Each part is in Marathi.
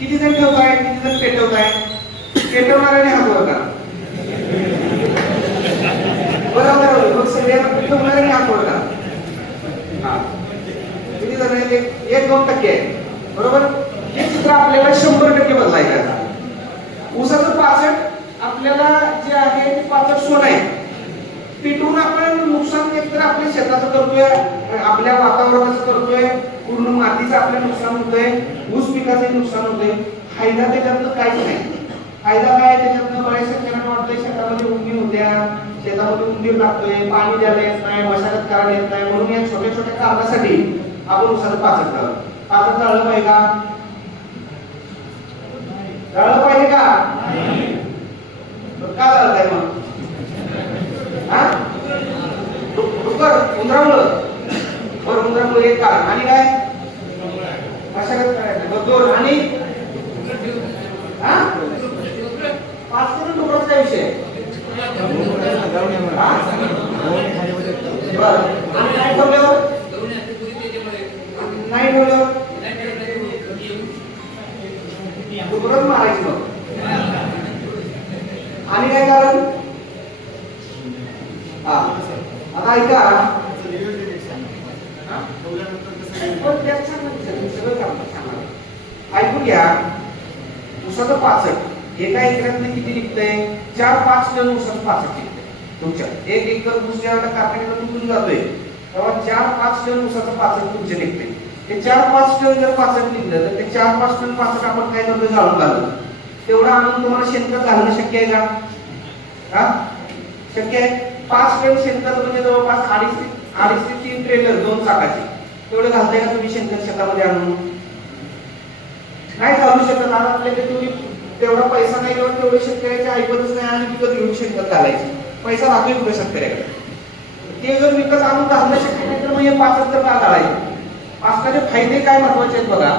किती जण ठेवताय किती जण पेटवताय पेटवणाऱ्याने हात वर बरोबर मग सगळे पेटवणाऱ्याने हात वर हा. किती जण एक- एक दोन टक्के आहे. बरोबर? हे चित्र आपल्याला शंभर टक्के बदलायचं आता. ऊसाचं पाचट आपल्याला जे आहे ते पाचट सोनं आहे. पेटवून आपण नुकसान एकतर आपल्या शेताचं करतोय आपल्या वातावरणाचं करतोय पूर्ण मातीचं आपलं नुकसान होतंय ऊस पिकाचं नुकसान होतंय. फायदा त्याच्यातनं काहीच नाही. फायदा काय त्याच्यातनं? बऱ्याच शेतकऱ्यांना वाटतंय शेतामध्ये उंदीर होत्या शेतामध्ये उंदीर लागतोय पाणी द्यायला येत नाही मशागत करायला येत नाही. म्हणून या छोट्या छोट्या कारणासाठी आपण ऊसाचं पाचट जाळलं पाचट जाळलं पाहिजे का? जाळलं पाहिजे का? का जाळताय मग हा? डुक्कर उंदरामुळं बरं उंदरामुळे एक कारण आणि काय? मशागत करायचं मग दोन. आणि? पाच करून डुकराचा काय विषय बरं. आणि काय ठेवल्यावर नाही ठेवल्यावर डुकरच मारायचं मग. आणि काय कारण? हा. आता ऐका पण त्यात सांगा की सगळं- सगळं काम सांगा. ऐकून घ्या. उसाचं पाचट एका एकरातनं किती निघतंय? चार पाच टन उसाचं पाचट निघतंय. तुमच्या. एक एकर ऊस ज्या वेळेला कारखान्याला तुटून जातोय तेव्हा चार पाच टन उसाचं पाचट तुमचे निघतंय. ते चार पाच टन जर पाचट निघलं तर ते चार पाच टन पाचट आपण काय करतो जाळून घालतो तेवढा आणून तुम्हाला शेणखत घालणं शक्य आहे का? हा? शक्य आहे? पाच टन शेणखत म्हणजे जवळपास अडीच ते अडीच ते तीन ट्रेलर दोन चाकाचे. तेवढं घालताय का तुम्ही शेणखत शेतामध्ये आणून? नाही घालू शकत आज आपल्याकडे तुम्ही तेवढा पैसा नाही किंवा तेवढे शेतकऱ्याचे ऐकतच नाही आणि विकत घेऊन शेणखत घालायचे. पैसा राहतोय कुठे शेतकऱ्याकडे? ते जर विकत आणून घालणं शक्य नाही तर मग हे पाच तर का घालायचे? पाचकाचे फायदे काय महत्त्वाचे आहेत बघा.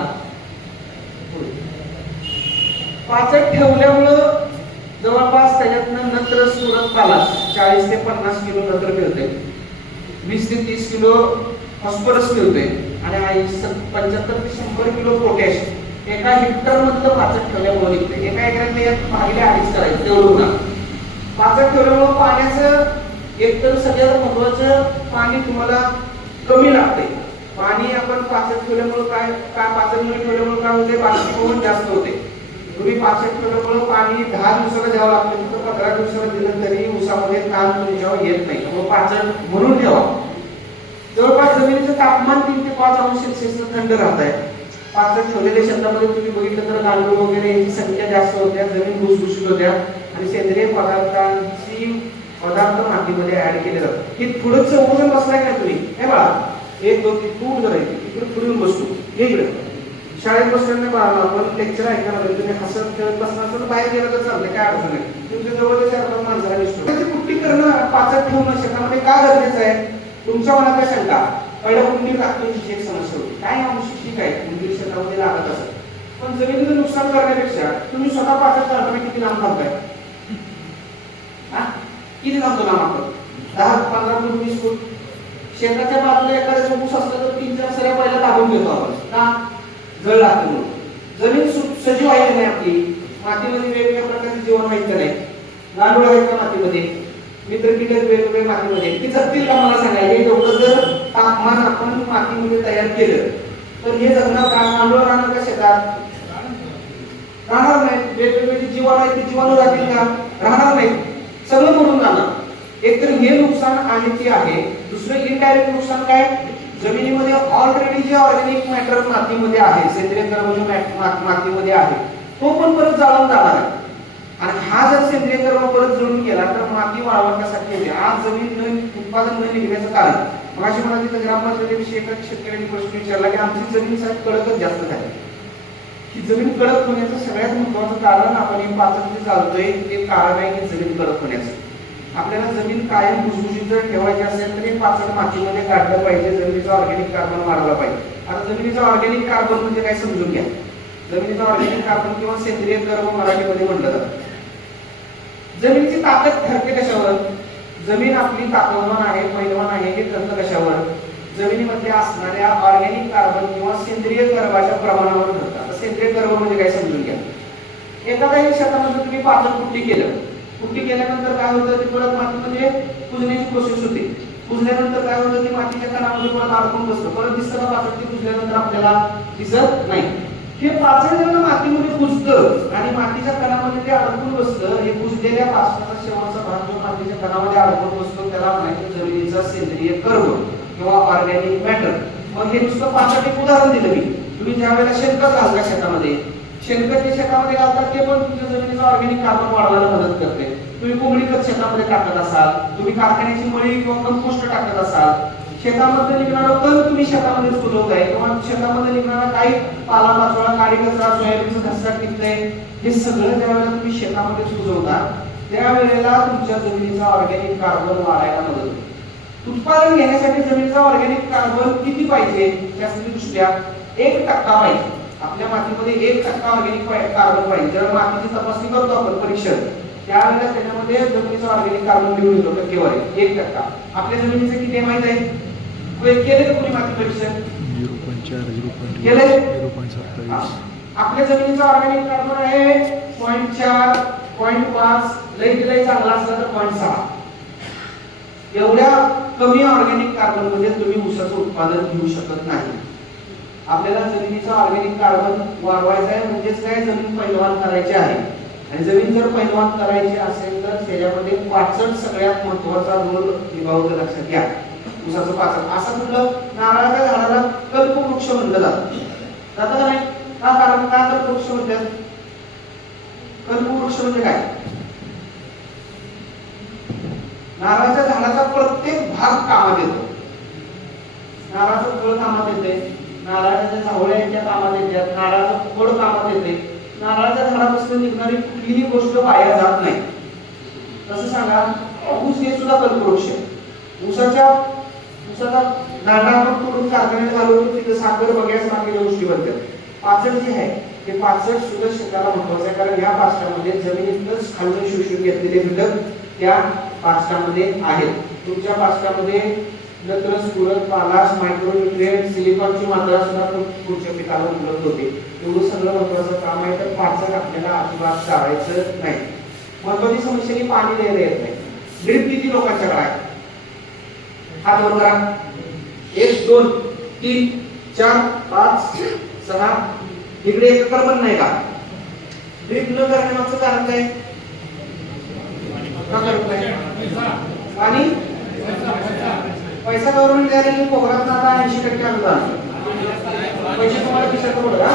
पाचक ठेवल्यामुळं जवळपास त्याच्यातनं नत्र सुरत पाला चाळीस ते पन्नास किलो नत्र मिळते वीस ते तीस किलो फॉस्फरस मिळतोय आणि पंच्याहत्तर ते शंभर किलो पोटॅश एका हेक्टर मधलं पाचट ठेवल्यामुळे एका एकरात यात आधीच अडीच करायचं तेवढं पाचट ठेवल्यामुळे पाण्याचं एकतर सगळ्यात महत्वाचं पाणी तुम्हाला कमी लागते पाणी आपण पाचट ठेवल्यामुळे काय काय पाचट न ठेवल्यामुळे काय होते बाष्पीभवन जास्त होते तुम्ही पाचट ठेवल्यामुळे पाणी दहा दिवसाला द्यावं लागतं फक्त पंधरा दिवसाला दिलं तरी उसामध्ये ताण तुमच्यावर येत नाही. मग पाचट म्हणून ठेवा. जवळपास जमिनीचं तापमान तीन ते पाच अंश सेल्सिअस थंड राहत आहे. पाच ठेवलेल्या शब्दामध्ये तुम्ही बघितलं तर गांडूळ वगैरे यांची संख्या जास्त होत्या जमीन भुसभुशीत होत्या आणि सेंद्रिय पदार्थांची पदार्थ मातीमध्ये ऍड केले जातात. हे पुढं चौकजण बसलाय काय तुम्ही? हे बाळा एक दोन तीन तू जर इकडे पुढून बसतो. हे इकडे. शाळेत बसल्याने बाळाला आपण लेक्चर ऐकायला तुम्ही हसत खेळत बसणार तर बाहेर गेलं तर चाललं काय अडचण नाही. तुमच्या जवळ चार पाच माणसाला दिसतो त्याची कुट्टी करणं पाचट ठेवणं शेतामध्ये का गरजेचं आहे? तुमच्या मनात काय शंका पहिला उंदीर लागतो एक समस्या होती. काय अंश ठीक आहे उंदीर शेतामध्ये लागत असत पण जमिनीचं नुकसान करण्यापेक्षा तुम्ही स्वतः पाचट करताना किती लांब थांबताय? किती थांबतो लांब आपण? दहा पंधरा फूट वीस फूट? शेताच्या बाजूला एखाद्याचा ऊस असलं तर तीन चार सऱ्या पहिला दाबून घेतो आपण. का? जळ लागतो म्हणून. जमीन सु- सजीव आहे नाही आपली? मातीमध्ये वेगवेगळ्या प्रकारचे जीवन आहेत नाही? गांडूळ आहेत का मातीमध्ये? मित्र कीटक वेगवेगळ्या मातीमध्ये ते जगतील का मला सांगायचे एवढं जर तापमान आपण मातीमध्ये तयार केलं तर हे जगणार का मांडवं राहणार का शेतात? राहणार नाही वेगवेगळे जे आहेत ते जीवाणू राहतील का? राहणार नाही सगळं म्हणून जाणार. एक तर हे नुकसान आहे ते आहे. दुसरं इनडायरेक्ट नुकसान काय? जमिनीमध्ये ऑलरेडी जे ऑर्गॅनिक मॅटर मातीमध्ये आहे सेंद्रिय कर्म मातीमध्ये आहे तो पण परत जाळून जाणार आहे. आणि हा जर सेंद्रिय कर्म परत जोडून गेला तर माती वाळवण्यासाठी होते आज जमीन न उत्पादन न निघण्याचं कारण. मगाशी मला तिथं ग्रामपंचायतीविषयी एका शेतकऱ्यांनी प्रश्न विचारला की आमची जमीन साहेब कडकच जास्त झाली. ही जमीन कडक होण्याचं सगळ्यात महत्वाचं कारण आपण हे पाचक चालतोय ते कारण आहे की जमीन कडक होण्याचं. आपल्याला जमीन कायम भुसभुशीत जर ठेवायची असेल तर हे पाचक मातीमध्ये काढलं पाहिजे. जमिनीचा ऑर्गॅनिक कार्बन वाढवला पाहिजे. आता जमिनीचा ऑर्गॅनिक कार्बन म्हणजे काय समजून घ्या. जमिनीचा ऑर्गॅनिक कार्बन किंवा सेंद्रिय कर्म मराठीमध्ये म्हटलं जातं. जमिनीची ताकद ठरते कशावर? जमीन आपली ताकदवान आहे पैलवान आहे हे ठरतं कशावर? जमिनीमध्ये असणाऱ्या ऑर्गॅनिक कार्बन किंवा सेंद्रिय कर्बाच्या प्रमाणावर ठरतं. सेंद्रिय सेंद्रिय म्हणजे काय समजून घ्या. एखाद्या शेतामध्ये तुम्ही पातळ कुट्टी केलं. कुट्टी केल्यानंतर काय होतं? ती परत माती म्हणजे कुजण्याची प्रोसेस होते. कुजल्यानंतर काय होतं? ती मातीच्या कणामध्ये परत अडकून बसतं. परत दिसतं का पाचट ती कुजल्यानंतर आपल्याला दिसत नाही. हे पाचवेला मातीमध्ये कुजतं आणि मातीच्या कणामध्ये ते अडकून बसतं. हे कुजलेल्या पाचव्याचा शेवटचा भाग जो मातीच्या कणामध्ये अडकून बसतो त्याला म्हणायचं जमिनीचा सेंद्रिय कर्म किंवा ऑर्गॅनिक मॅटर मग हे नुसतं पाचट एक उदाहरण दिलं मी. तुम्ही ज्या वेळेला शेणखत घालता शेतामध्ये शेणखत जे शेतामध्ये घालतात ते पण तुमच्या जमिनीचं ऑर्गॅनिक कार्बन वाढवायला मदत करते. तुम्ही कोंबडी खत शेतामध्ये टाकत असाल तुम्ही कारखान्याची मळी किंवा कंपोस्ट टाकत असाल शेतामध्ये निघणारा तण तुम्ही शेतामध्ये फुलवताय किंवा शेतामध्ये निघणारा काही पाला पाचोळा काडी कचरा सोयाबीनचं घसरा निघतंय हे सगळं ज्यावेळेला तुम्ही शेतामध्ये कुजवता त्यावेळेला तुमच्या जमिनीचा ऑर्गॅनिक कार्बन वाढायला मदत होते. उत्पादन घेण्यासाठी जमिनीचा ऑर्गॅनिक कार्बन किती पाहिजे त्यासाठी दृष्ट्या एक टक्का पाहिजे. आपल्या मातीमध्ये एक टक्का ऑर्गॅनिक कार्बन पाहिजे. जेव्हा मातीची तपासणी करतो आपण परीक्षण. त्यावेळेला त्याच्यामध्ये जमिनीचा ऑर्गॅनिक कार्बन लिहून येतो टक्केवारी. एक टक्का. आपल्या जमिनीचे किती माहीत आहे? केले का कोणी माती परीक्षण झिरो पॉईंट चार झिरो पॉईंट गेले? Zero point. सत्तावीस. आपल्या जमिनीचा ऑर्गॅनिक कार्बन आहे पॉईंट चार पॉईंट पाच लई लई चांगला असला तर पॉईंट सहा. एवढ्या कमी ऑर्गॅनिक कार्बनमध्ये तुम्ही ऊसाचं उत्पादन घेऊ शकत नाही. आपल्याला जमिनीचा ऑर्गॅनिक कार्बन वाढवायचा आहे म्हणजेच काय? जमीन पैलवान करायची आहे. आणि जमीन जर पैलवान करायची असेल तर त्याच्यामध्ये पाचट सगळ्यात महत्त्वाचा रोल निभावतं लक्षात घ्या. उसाचं पाचक असं कुठलं नारळाच्या झाडाला कल्पवृक्ष म्हणलं जातं. जातं का नाही? का कारण? का कल्पवृक्ष म्हणतात कल्पवृक्ष म्हणजे काय? नारळाच्या झाडाचा प्रत्येक भाग कामात येतो. नारळाचं फळ कामात येते. नारळाच्या ज्या झावळ्या कामात येतात नारळाचं फळ कामात येते. नारळाच्या झाडापासून निघणारी कुठलीही गोष्ट वाया जात नाही. तसं सांगा ऊस हे सुद्धा कल्पवृक्ष आहे. ऊसाच्या चला दांडा करून तोडून कारखान्यात घालून तिथे साखर बघ्यास बाकीच्या गोष्टी बनतात पाचट जे आहे ते पाचट सुद्धा शेताला महत्वाचं आहे. कारण या पाचटामध्ये जमिनीतच खालून शोषून घेतलेले घटक त्या पाचटामध्ये आहेत. तुमच्या पाचटामध्ये नत्र स्फुरत पालास मायक्रोन्युट्रिएंट सिलिकॉनची मात्रा सुद्धा पुढच्या पिकाला उपलब्ध होते. एवढं सगळं महत्वाचं काम आहे. तर पाचट आपल्याला अजिबात टाळायचं नाही. महत्वाची समस्या ही पाणी द्यायला येत नाही. ड्रीप किती लोकांच्याकडे आहे? हात वर करा. एक दोन तीन चार पाच सहा. इकडे एक पण नाही का? ड्रीप न करण्यामागचं कारण काय? का करत नाही? पैसा गव्हर्नमेंट द्यायला की कोकणात आता ऐंशी टक्के अनुदान. पैसे तुम्हाला खिशात पडत का?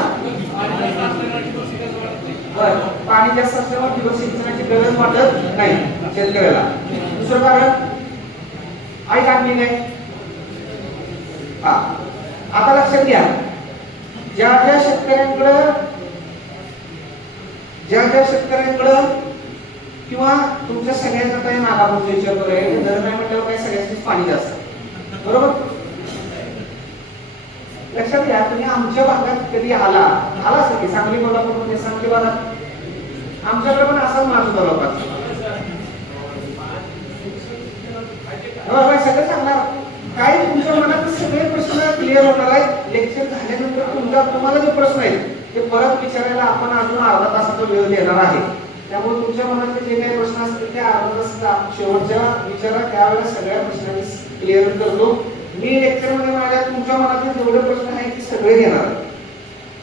बर. पाणी जास्त असल्यावर ठिबक सिंचनाची गरज वाटत नाही शेतकऱ्याला. दुसरं कारण? आई काढली नाही? हा. आता लक्षात घ्या. ज्या ज्या शेतकऱ्यांकडं ज्या ज्या शेतकऱ्यांकडं किंवा तुमच्या सगळ्यांचा काही नागापूरचा विचार करेल जर नाही म्हटल्यावर काही सगळ्यांचीच पाणी जास्त. बरोबर? लक्षात घ्या तुम्ही आमच्या भागात कधी आला आला सगळे सांगली कोल्हापूरमध्ये सांगली भागात आमच्याकडे पण असाच माणूस झाला होता सगळं सांगणार काय तुमच्या मनात सगळे प्रश्न क्लिअर होणार आहेत? लेक्चर झाल्यानंतर तुमचा तुम्हाला जे प्रश्न आहेत ते परत विचारायला आपण अजून अर्धा तासाचा वेळ देणार आहे. त्यामुळे तुमच्या मनातले जे काही प्रश्न असतील ते अर्धा तास शेवटच्या विचारा त्यावेळेला सगळ्या प्रश्नांनी क्लिअर करतो. मी लेक्चरमध्ये माझ्या तुमच्या मनातले जेवढे प्रश्न आहेत ते सगळे घेणार